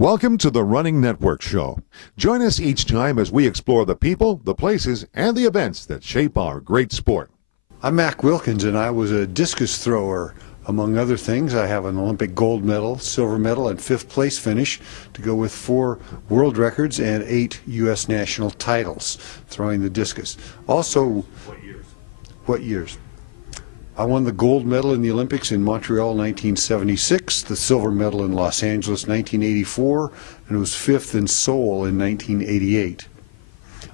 Welcome to the Running Network Show. Join us each time as we explore the people, the places, and the events that shape our great sport. I'm Mac Wilkins, and I was a discus thrower. Among other things, I have an Olympic gold medal, silver medal, and fifth place finish to go with 4 world records and 8 U.S. national titles throwing the discus. Also, What years? I won the gold medal in the Olympics in Montreal 1976, the silver medal in Los Angeles 1984, and was 5th in Seoul in 1988.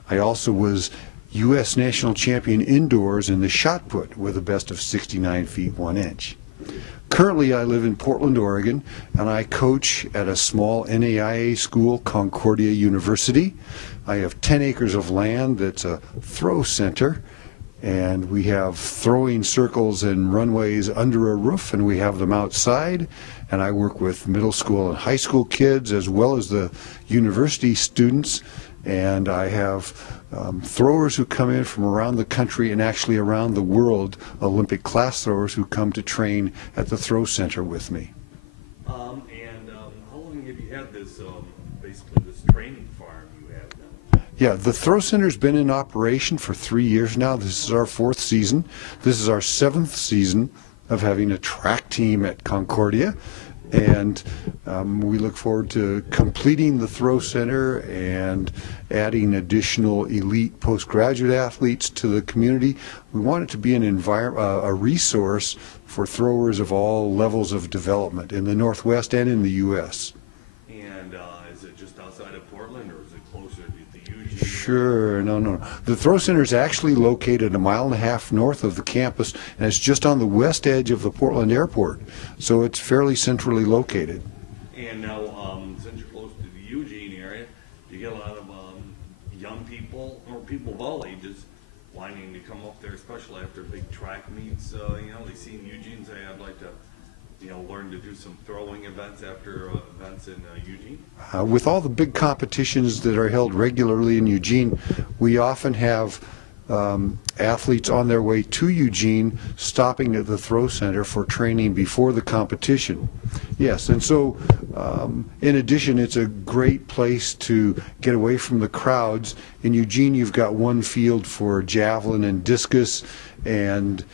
I also was U.S. national champion indoors in the shot put with a best of 69 feet 1 inch. Currently, I live in Portland, Oregon, and I coach at a small NAIA school, Concordia University. I have 10 acres of land that's a throw center, and we have throwing circles and runways under a roof, and we have them outside. And I work with middle school and high school kids as well as the university students. And I have throwers who come in from around the country and actually around the world, Olympic class throwers who come to train at the throw center with me. How long have you had this, basically this training farm you have now? Yeah, the throw center's been in operation for 3 years now. This is our 4th season. This is our 7th season of having a track team at Concordia. And we look forward to completing the throw center and adding additional elite postgraduate athletes to the community. We want it to be a resource for throwers of all levels of development in the Northwest and in the U.S. And is it just outside of Portland, or is it closer to Eugene? Sure, no. The throw center is actually located 1.5 miles north of the campus, and it's just on the west edge of the Portland airport, so it's fairly centrally located. And now, since you're close to the Eugene area, you get a lot of young people, or people of all ages, wanting to come up there, especially after big track meets. They see in Eugene, say, I'd like to learn to do some throwing events after events in Eugene? With all the big competitions that are held regularly in Eugene, we often have athletes on their way to Eugene stopping at the throw center for training before the competition. Yes, and so in addition, it's a great place to get away from the crowds. In Eugene, you've got one field for javelin and discus, and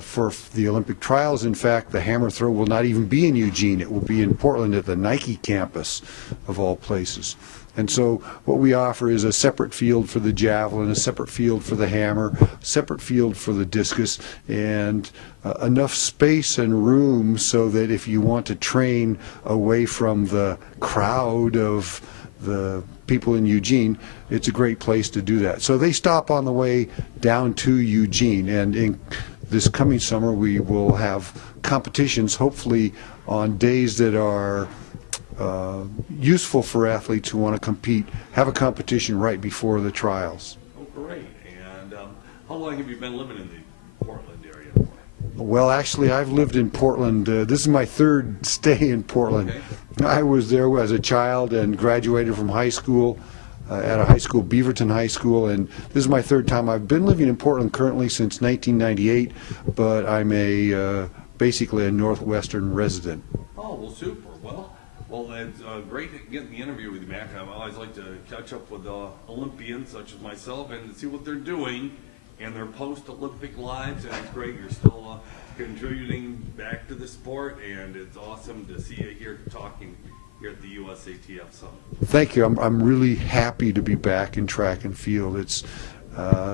for the Olympic trials, in fact, the hammer throw will not even be in Eugene. It will be in Portland at the Nike campus, of all places. And so what we offer is a separate field for the javelin, a separate field for the hammer, a separate field for the discus, and enough space and room so that if you want to train away from the crowd of the people in Eugene, it's a great place to do that. So they stop on the way down to Eugene, and in this coming summer we will have competitions, hopefully on days that are useful for athletes who want to compete, have a competition right before the trials. Oh, great. And how long have you been living in the Portland area? Well, actually, I've lived in Portland. This is my 3rd stay in Portland. Okay. I was there as a child and graduated from high school at a high school, Beaverton High School, and this is my 3rd time. I've been living in Portland currently since 1998, but I'm basically a Northwestern resident. Oh, well, super. Well, it's great getting the interview with you, Mac. I always like to catch up with Olympians such as myself and see what they're doing in their post-Olympic lives. And it's great you're still contributing back to the sport, and it's awesome to see you here talking here at the USATF Summit. Thank you. I'm really happy to be back in track and field. It's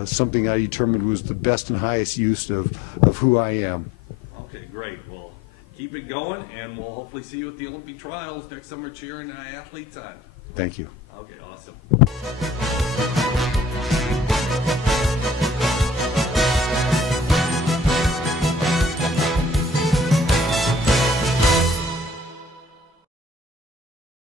something I determined was the best and highest use of who I am. Okay, great. Well, keep it going, and we'll hopefully see you at the Olympic trials next summer cheering athletes on. Thank you. Okay, awesome.